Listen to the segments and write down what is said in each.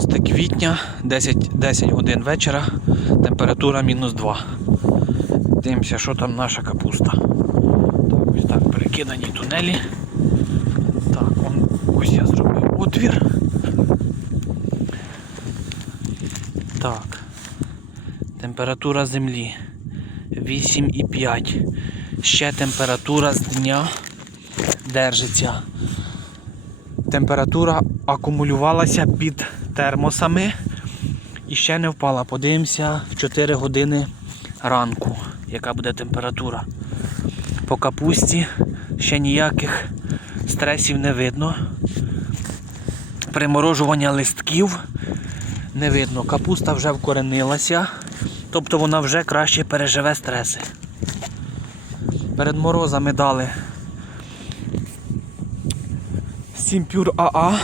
6 квітня, 10, 10 годин вечора, температура мінус 2. Дивимося, що там наша капуста. Так, ось так, перекидані тунелі. Так, он, ось я зробив отвір. Так. Температура землі 8,5. Ще температура з дня держиться. Температура акумулювалася під термосами і ще не впала. Подивимося в 4 години ранку, яка буде температура. По капусті ще ніяких стресів не видно. Приморожування листків не видно. Капуста вже вкоренилася, тобто вона вже краще переживе стреси. Перед морозами дали 7 пюр АА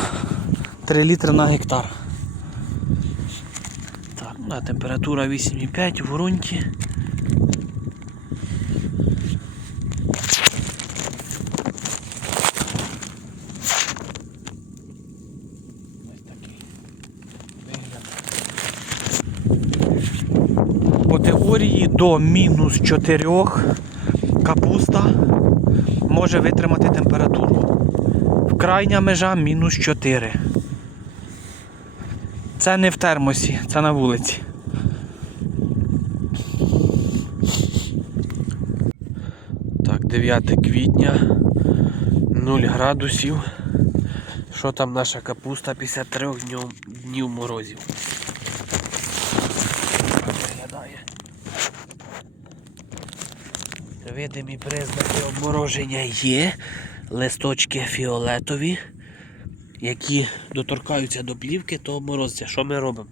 3 літри на гектар. Так, ну, а температура 8,5 в ґрунті. По теорії до мінус 4 капуста може витримати температуру. Крайня межа мінус 4. Це не в термосі, це на вулиці. Так, 9 квітня, 0 градусів. Що там наша капуста після трьох днів, днів морозів? Виглядає. Видимі признаки обмороження є листочки фіолетові, які доторкаються до плівки, то морозця. Що ми робимо?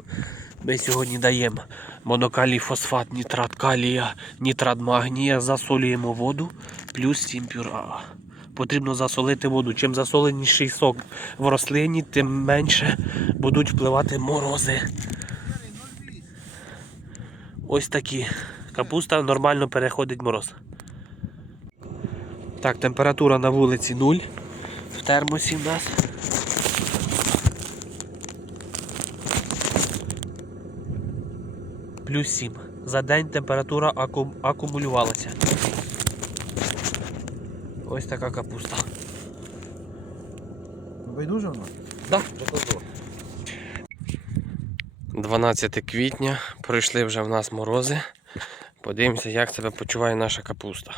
Ми сьогодні даємо монокалій фосфат, нитрат калія, нитрат магнія, засолюємо воду плюс 7 пюра. Потрібно засолити воду. Чим засоленіший сок в рослині, тим менше будуть впливати морози. Ось такі. Капуста нормально переходить мороз. Так, температура на вулиці 0. В термосі в нас. Плюс 7. За день температура аку... акумулювалася. Ось така капуста. Байдуже вона? Да. 12 квітня, пройшли вже в нас морози. Подивимося, як себе почуває наша капуста.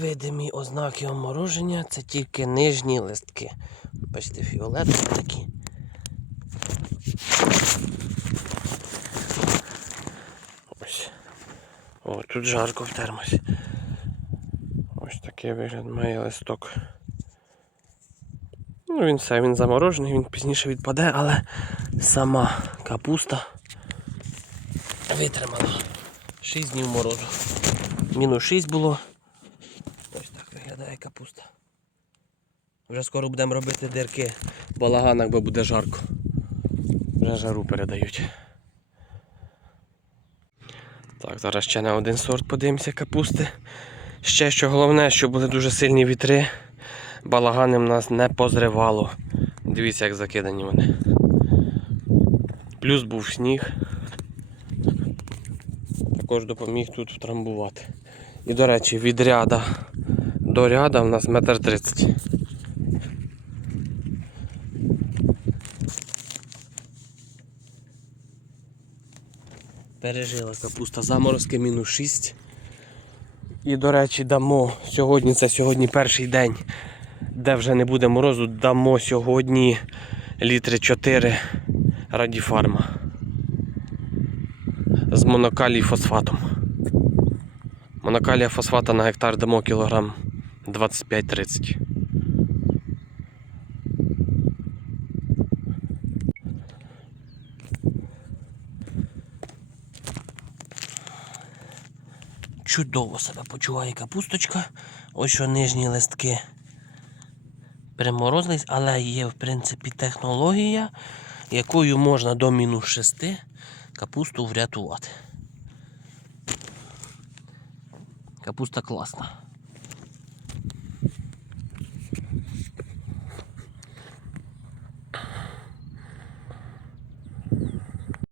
Видимі ознаки омороження це тільки нижні листки. Бачите, фіолетові такі. Ось. О, тут жарко в термосі. Ось такий вигляд має листок. Ну він все, він заморожений, він пізніше відпаде, але сама капуста витримала 6 днів морозу. Мінус 6 було. Виглядає капуста. Вже скоро будемо робити дирки в балаганах, бо буде жарко. Вже жару передають. Так, зараз ще на один сорт подивимося капусти. Ще що головне, що були дуже сильні вітри, балагани в нас не позривало. Дивіться, як закидані вони. Плюс був сніг. Також допоміг тут втрамбувати. І, до речі, від ряда до ряда в нас метр тридцять. Пережила капуста заморозки мінус 6. І, до речі, дамо сьогодні, це сьогодні перший день, де вже не буде морозу, дамо сьогодні літри 4 радіфарма з монокалій фосфатом. Монокалія фосфата на гектар дамо кілограм 25-30. Чудово себе почуває капусточка. Ось що нижні листки приморозились, але є в принципі технологія, якою можна до мінус 6 капусту врятувати. Капуста класна.